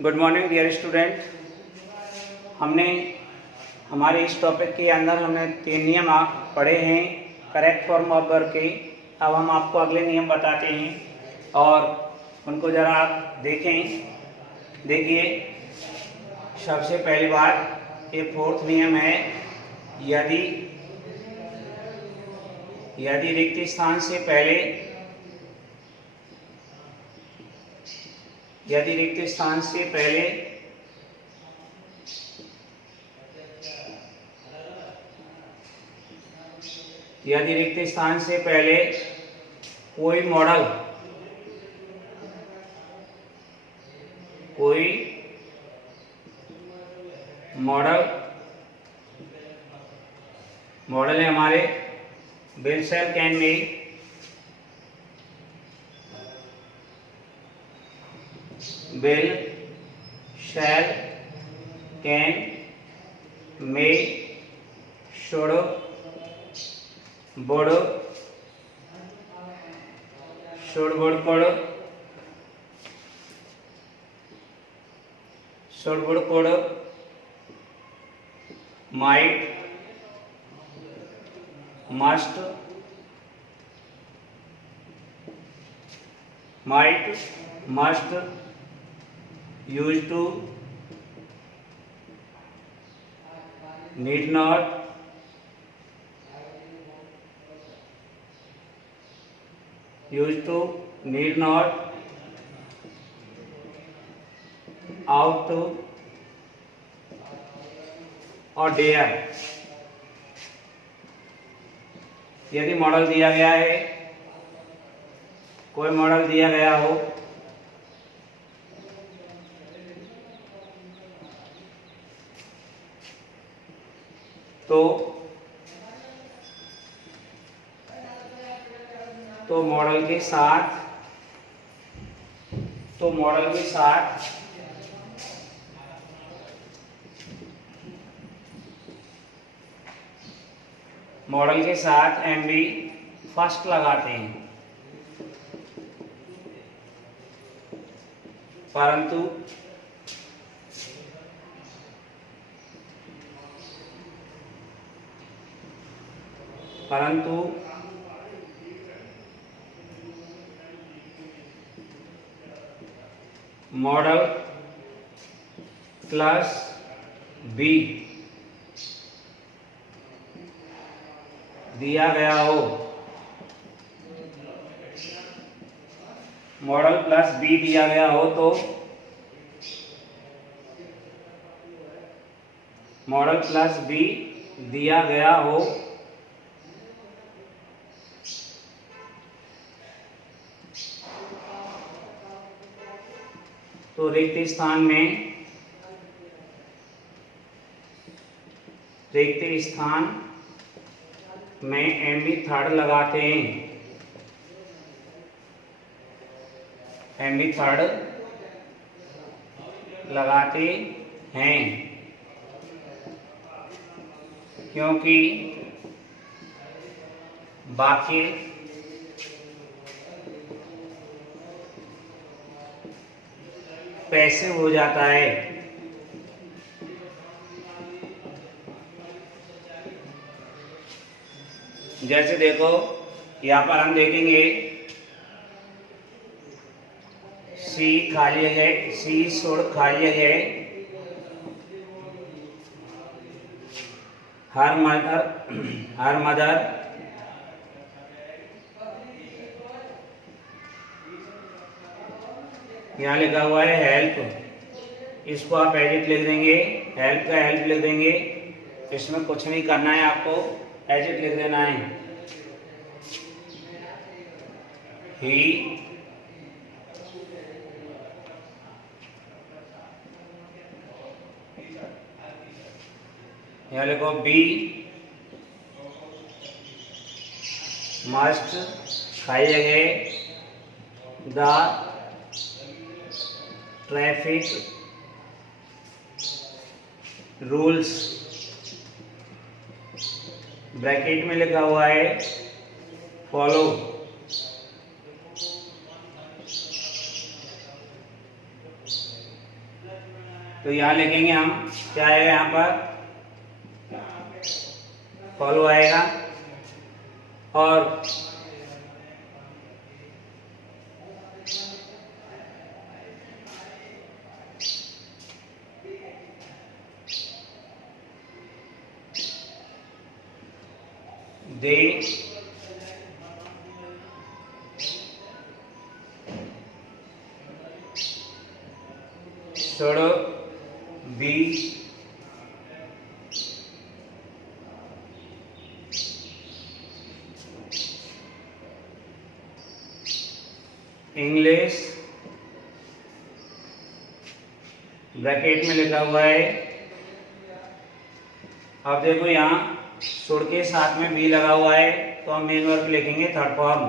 Good morning dear student. हमने हमारे इस टॉपिक के अंदर हमने 3 नियम पढ़े हैं करेक्ट फॉर्म ऑफ वर्ब के। अब हम आपको अगले नियम बताते हैं और उनको ज़रा आप देखें। देखिए, सबसे पहली बात, ये 4th नियम है, यदि रिक्त स्थान से पहले यदि रिक्त स्थान से पहले कोई मॉडल है हमारे will shall can may, will shall can may, should would could might must use to need not ought to और डेयर। यदि मॉडल दिया गया है, कोई मॉडल दिया गया हो तो मॉडल के साथ एमवी फर्स्ट लगाते हैं। परंतु मॉडल प्लस बी दिया गया हो, तो रिक्त स्थान में एमवी थर्ड लगाते हैं, क्योंकि वाक्य पैसिव हो जाता है। जैसे देखो, यहाँ पर हम देखेंगे सी खाली है, सी शुड खाली है, हर मदर यहाँ लिखा हुआ है हेल्प, इसको आप एज इट लिख देंगे, हेल्प का हेल्प लिख देंगे। इसमें कुछ नहीं करना है, आपको एज इट लिख देना है। ही यहाँ लिखो बी मस्ट खाइए द ट्रैफिक रूल्स, ब्रैकेट में लिखा हुआ है फॉलो। तो यहाँ लिखेंगे हम, क्या आएगा यहाँ पर, फॉलो आएगा। और दे should be इंग्लिश, ब्रैकेट में लिखा हुआ है। अब देखो यहाँ शुड के साथ में बी लगा हुआ है, तो हम मेन वर्ब लिखेंगे थर्ड फॉर्म,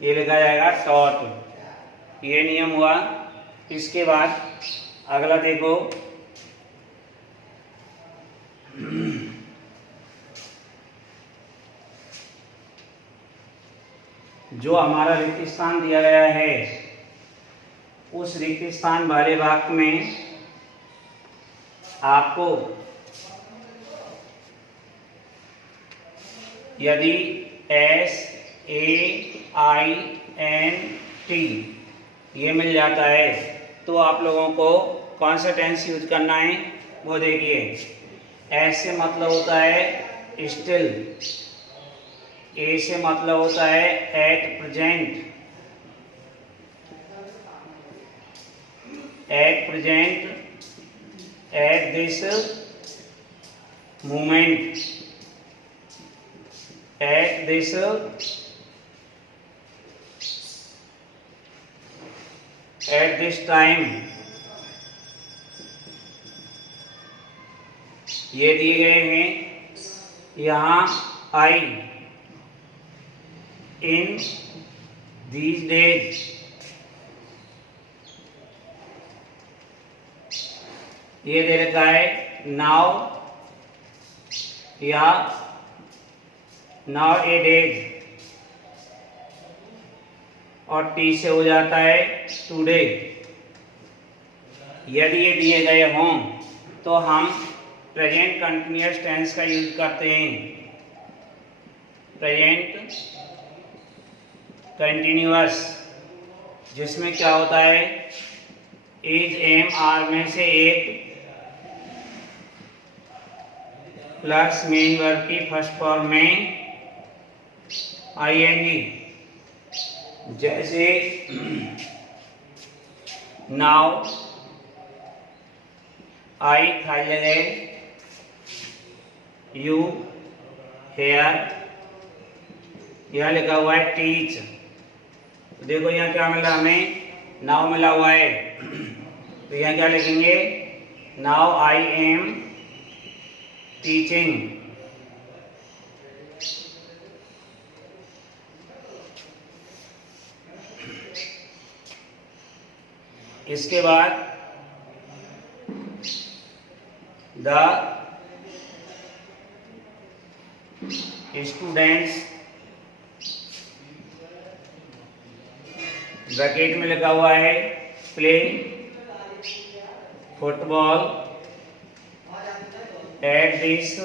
ये लिखा जाएगा टॉट। ये नियम हुआ। इसके बाद अगला देखो, जो हमारा रिक्त स्थान दिया गया है, उस रिक्त स्थान वाले वाक्य में आपको यदि SAINT ये मिल जाता है तो आप लोगों को कौन सा टेंस यूज करना है वो देखिए। एस से मतलब होता है स्टिल, ए से मतलब होता है at present, at this moment, at this time, ये दिए गए हैं। यहाँ आई इन these days, ये दे रखा है नाउ या नाउ ए डेज, और टी से हो जाता है टुडे। यदि ये दिए गए हों तो हम प्रेजेंट कंटिन्यूअस टेंस का यूज करते हैं। प्रेजेंट कंटिन्यूअस, जिसमें क्या होता है, इज एम आर में से एक प्लस मेन वर्ब की फर्स्ट फॉर्म में आईएनजी। जैसे नाउ आई खाली जगह यू हेयर, यह लिखा हुआ है टीच। तो देखो यहाँ क्या मिला हमें, नाउ मिला हुआ है, तो यहाँ क्या लिखेंगे, नाउ आई एम टीचिंग। इसके बाद द स्टूडेंट्स, ब्रैकेट में लिखा हुआ है play football at this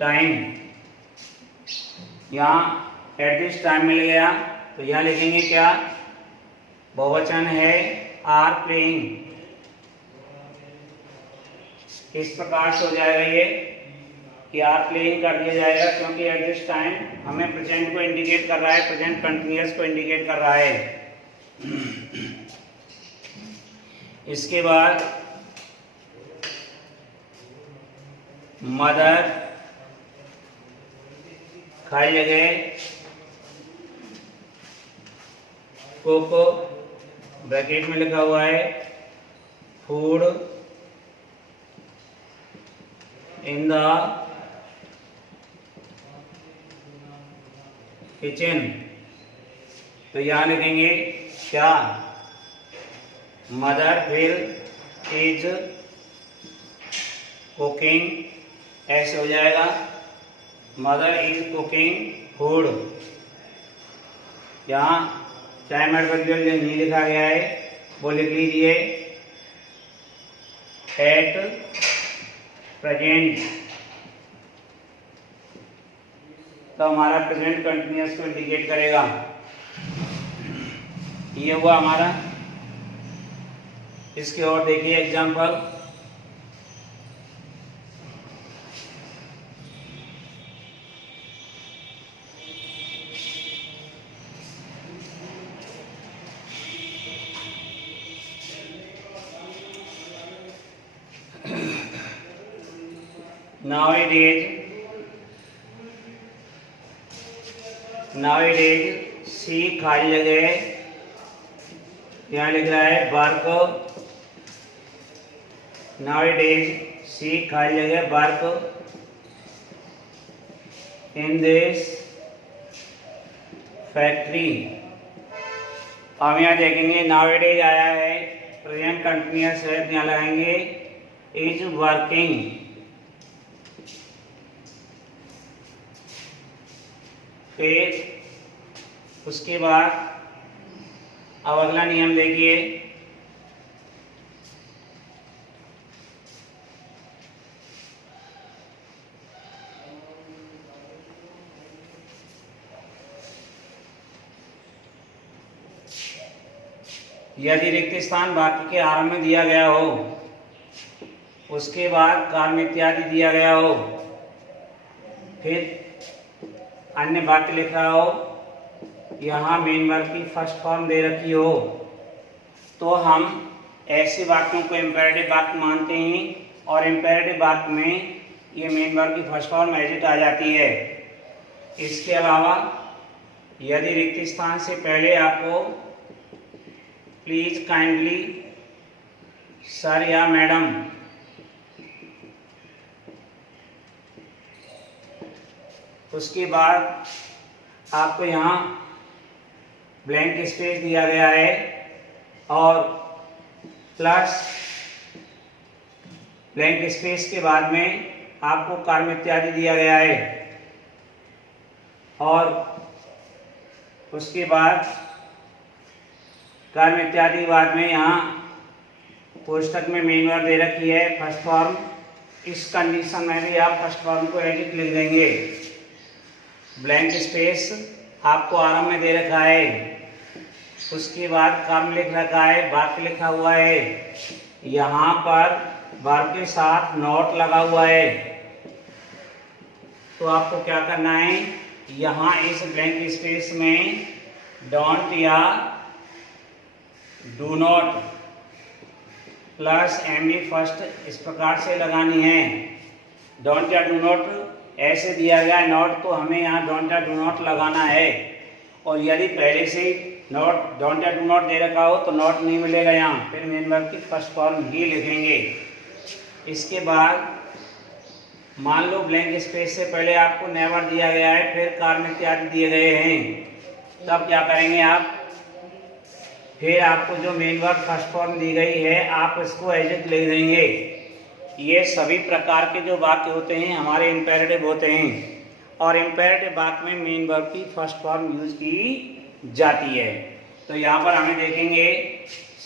time. यहाँ एट दिस टाइम मिल गया, तो यहाँ लिखेंगे क्या, बहुवचन है आर प्लेइंग। इस प्रकार से हो जाएगा ये कि आर प्लेइंग कर दिया जाएगा, क्योंकि एट दिस टाइम हमें प्रेजेंट को इंडिकेट कर रहा है, प्रेजेंट कंटिन्यूअस को इंडिकेट कर रहा है। इसके बाद मदर खाली जगह कोको, ब्रैकेट में लिखा हुआ है फूड इन द किचन। तो यहाँ लिखेंगे क्या, मदर फिर इज कुकिंग, ऐसे हो जाएगा मदर इज कुकिंग फूड। यहाँ टाइम एडवर्बियल नहीं लिखा गया है, वो लिख लीजिए एट प्रेजेंट। तो हमारा प्रेजेंट कंटिन्यूअस को इंडिकेट करेगा। ये हुआ हमारा। इसके और देखिए एग्जांपल। nowadays सी खाली जगह यहाँ लिख रहा है वर्क। nowadays सी खाली जगह वर्क इन दिस फैक्ट्री। अब यहाँ देखेंगे nowadays आया है, प्रेजेंट कंटिन्यूअस है, यहाँ लगाएंगे इज वर्किंग। फिर उसके बाद अब अगला नियम देखिए। यदि रिक्त स्थान वाक्य के आरंभ में दिया गया हो, उसके बाद कर्म इत्यादि दिया गया हो, फिर अन्य वाक्य लिख रहा हो, यहाँ मेन वर्ब की फर्स्ट फॉर्म दे रखी हो, तो हम ऐसे वाक्यों को इम्पेरेटिव वाक्य मानते हैं और इम्पेरेटिव वाक्य में ये मेन वर्ब की फर्स्ट फॉर्म एज इट आ जाती है। इसके अलावा यदि रिक्त स्थान से पहले आपको प्लीज काइंडली सर या मैडम उसके बाद आपको यहाँ ब्लैंक स्पेस दिया गया है और प्लस ब्लैंक स्पेस के बाद में आपको कर्म इत्यादि दिया गया है और उसके बाद कर्म इत्यादि के बाद में यहाँ कोष्ठक में मेन वर्ब दे रखी है फर्स्ट फॉर्म। इस कंडीशन में भी आप फर्स्ट फॉर्म को एज इट लिख देंगे। ब्लैंक स्पेस आपको आरंभ में दे रखा है, उसके बाद कर्म लिख रखा है, वाक्य लिखा हुआ है, यहाँ पर वर्ब के साथ नॉट लगा हुआ है। तो आपको क्या करना है, यहाँ इस ब्लैंक स्पेस में डोंट या डू नॉट प्लस एमडी फर्स्ट इस प्रकार से लगानी है। डोंट या डू नॉट ऐसे दिया गया है नॉट, तो हमें यहाँ डोंट या डू नॉट लगाना है। और यदि पहले से नॉट डोंट या डू नॉट दे रखा हो तो नॉट नहीं मिलेगा यहाँ, फिर मेन वर्ब की फर्स्ट फॉर्म ही लिखेंगे। इसके बाद मान लो ब्लैंक स्पेस से पहले आपको नेवर दिया गया है, फिर कर्म इत्यादि दिए गए हैं, तब क्या करेंगे आप, फिर आपको जो मेन वर्ब फर्स्ट फॉर्म दी गई है आप इसको एज इट लिख देंगे। ये सभी प्रकार के जो वाक्य होते हैं हमारे इम्पेरेटिव होते हैं और इम्पेरेटिव वाक्य में मेन वर्ब की फर्स्ट फॉर्म यूज की जाती है। तो यहाँ पर हमें देखेंगे,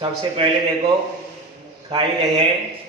सबसे पहले देखो खाली जगह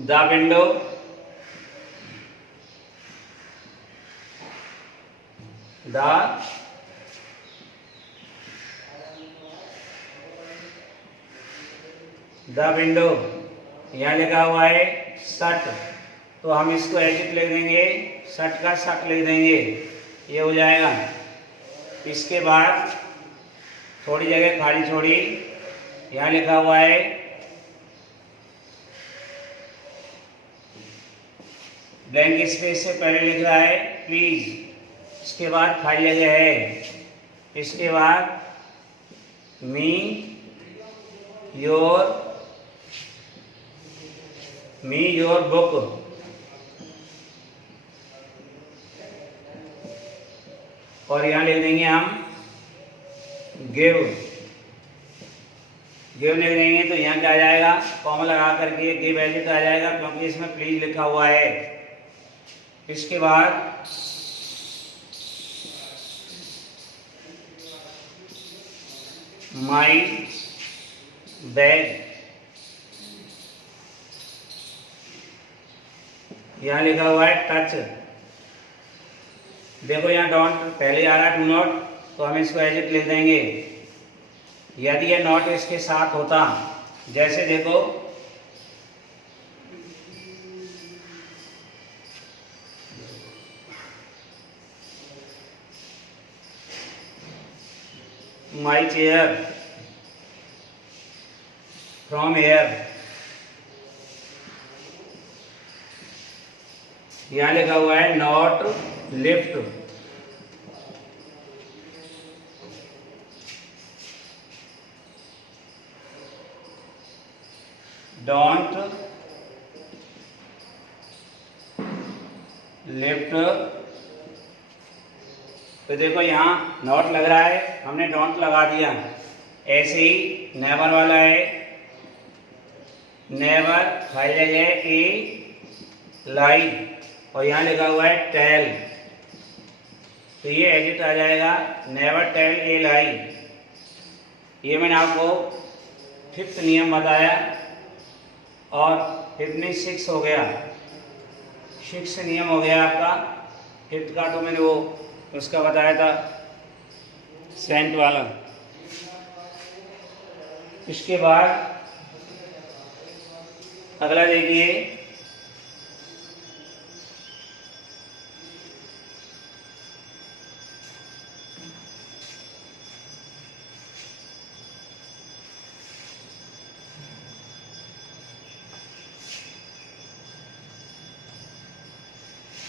द विंडो, द विंडो, यहाँ लिखा हुआ है शट, तो हम इसको एज इट लिख देंगे, शट का शट लिख देंगे, ये हो जाएगा। इसके बाद थोड़ी जगह खाली छोड़ी, यहाँ लिखा हुआ है ब्लैंक स्पेस से पहले लिख रहा है प्लीज, इसके बाद खाली जगह है, इसके बाद मी योर बुक, और यहाँ लिख देंगे हम गिव लिख देंगे, तो यहाँ क्या आ जाएगा, कॉमा लगा करके गिव एज इट आ जाएगा क्योंकि इसमें प्लीज लिखा हुआ है। इसके बाद माई बैग, यहाँ लिखा हुआ है टच। देखो यहाँ डोंट पहले आ रहा है डू नॉट, तो हम इसको एज इट लिख देंगे। यदि ये नॉट इसके साथ होता, जैसे देखो माई चेयर फ्रॉम एयर, यहाँ लिखा हुआ है नॉट लिफ्ट, डोंट लिफ्ट। तो देखो यहाँ नॉट लग रहा है, हमने डोंट लगा दिया। ऐसे ही नेवर वाला है, नेवर खाली जगह ए लाई, और यहाँ लिखा हुआ है टेल, तो ये एडिट आ जाएगा नेवर टेल ए लाई। ये मैंने आपको फिफ्थ नियम बताया, और फिफ्थ में 6 हो गया, 6 नियम हो गया आपका। फिफ्थ का तो मैंने वो उसका बताया था सेंट वाला। इसके बाद अगला देखिए,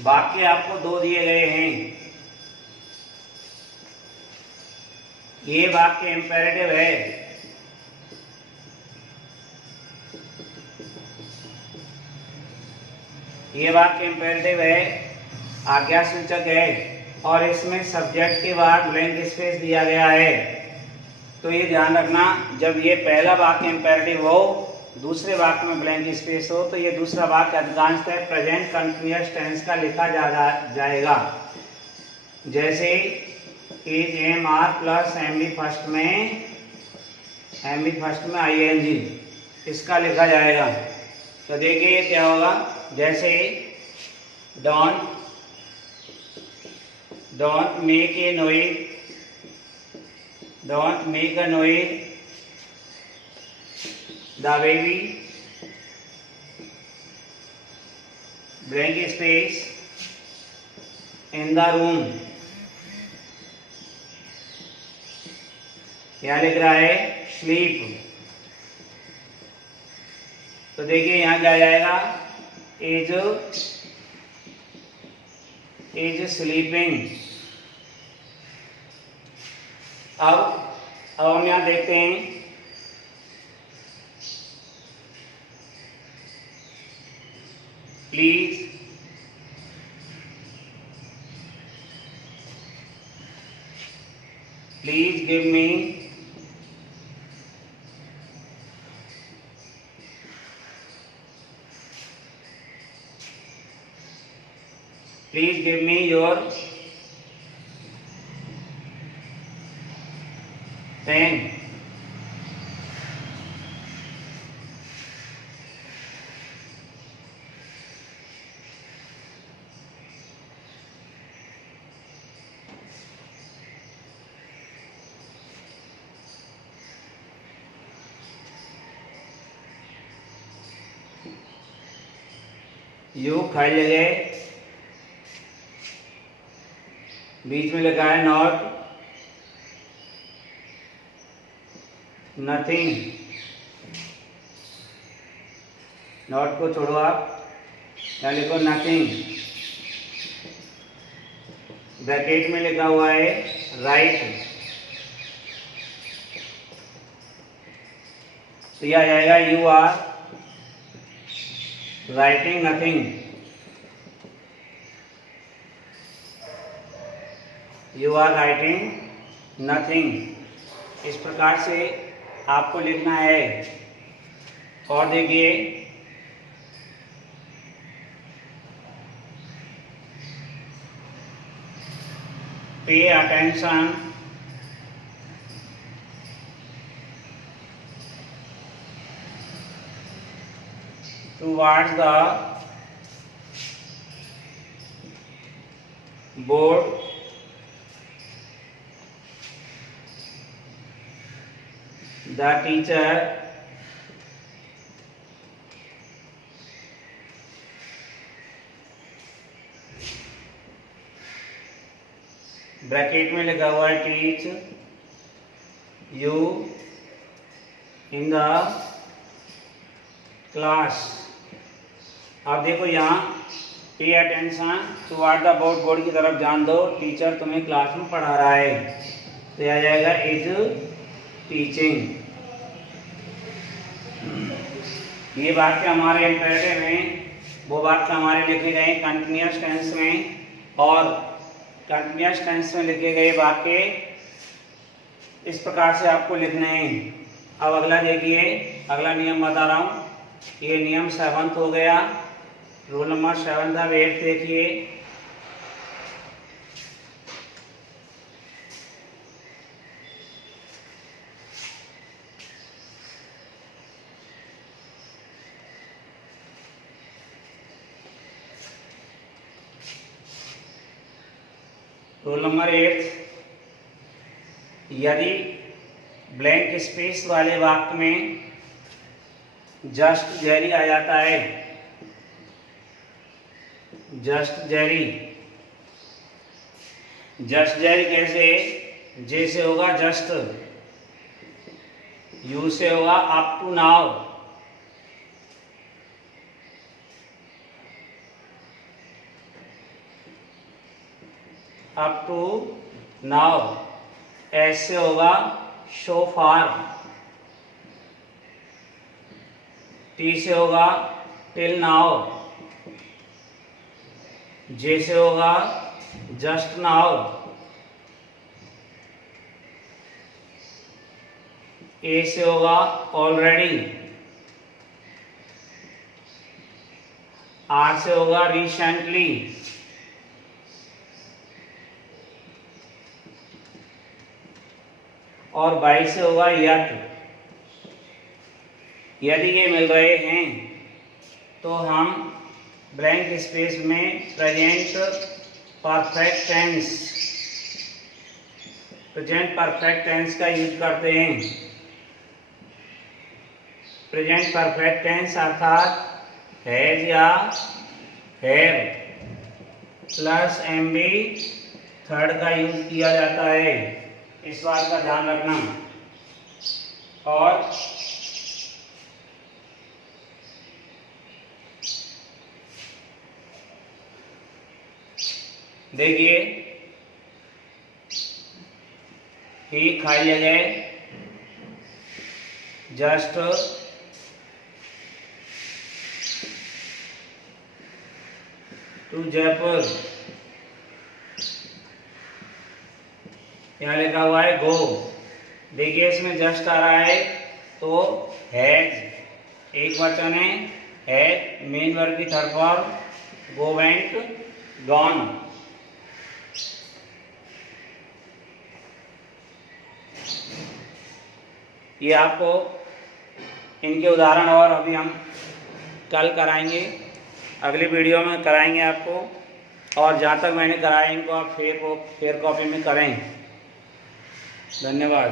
वाक्य आपको 2 दिए गए हैं। ये वाक्य इंपेरेटिव है, ये वाक्य इंपेरेटिव है, आज्ञासूचक है, और इसमें सब्जेक्ट के बाद ब्लैंक स्पेस दिया गया है। तो ये ध्यान रखना, जब ये पहला वाक्य इंपेरेटिव हो, दूसरे वाक्य में ब्लैंक स्पेस हो, तो ये दूसरा वाक्य अधिकांशतः प्रेजेंट कंटिन्यूअस टेंस का लिखा जाएगा। जैसे इज एम आर प्लस एमडी फर्स्ट में आईएनजी, इसका लिखा जाएगा। तो देखिए क्या होगा, जैसे don't make a noise, don't make a noise the baby, blank space in the room, यहाँ लिख रहा है स्लीप। तो देखिए यहाँ क्या जाएगा, इज स्लीपिंग। अब हम यहाँ देखते हैं, please give me your pen. You खाली जगह बीच में लिखा है नॉट नथिंग, नॉट को छोड़ो आप, यहाँ लिखो नथिंग। ब्रैकेट में लिखा हुआ है राइट, तो यह आ जाएगा you are writing nothing, you are writing nothing. इस प्रकार से आपको लिखना है। और देखिए pay attention towards the board the teacher bracket में लिखा हुआ है teach you in the class. अब देखो यहाँ pay attention toward the board, board की तरफ ध्यान दो, टीचर तुम्हें क्लास में पढ़ा रहा है, तो यह आ जाएगा इज टीचिंग। ये वाक्य हमारे इम्पेरेटिव में, वो वाक्य हमारे लिखे गए कंटिन्यूअस टेंस में, और कंटिन्यूअस टेंस में लिखे गए वाक्य इस प्रकार से आपको लिखने हैं। अब अगला देखिए, अगला नियम बता रहा हूँ, ये नियम 7th हो गया, रूल नंबर 7 था। 8 देखिए, रूल नंबर 8, यदि ब्लैंक स्पेस वाले वाक्य में जस्ट जेरी आ जाता है, जस्ट जेरी, जस्ट जेरी कैसे, जे से होगा जस्ट, यू से होगा up to now, up to now, S से होगा सो फार, टी से होगा टिल नाउ, जे से होगा जस्ट नाउ, ए से होगा ऑलरेडी, आर से होगा रिसेंटली, और वाई से होगा यट। यदि ये मिल रहे हैं तो हम ब्लैंक स्पेस में प्रेजेंट परफेक्ट टेंस का यूज करते हैं। प्रेजेंट परफेक्ट टेंस अर्थात हैज या हैव प्लस एमबी थर्ड का यूज किया जाता है, इस बात का ध्यान रखना। और देखिए, ही खाई जगह जस्ट टू जयपुर, यहाँ लिखा हुआ है गो। देखिए इसमें जस्ट आ रहा है तो हैज एक वचन है, हैज मेन वर्ब की third form, go went gone. ये आपको इनके उदाहरण और अभी हम कल कराएंगे, अगली वीडियो में कराएंगे आपको, और जहाँ तक मैंने कराया इनको आप फेयर कॉपी में करें। धन्यवाद।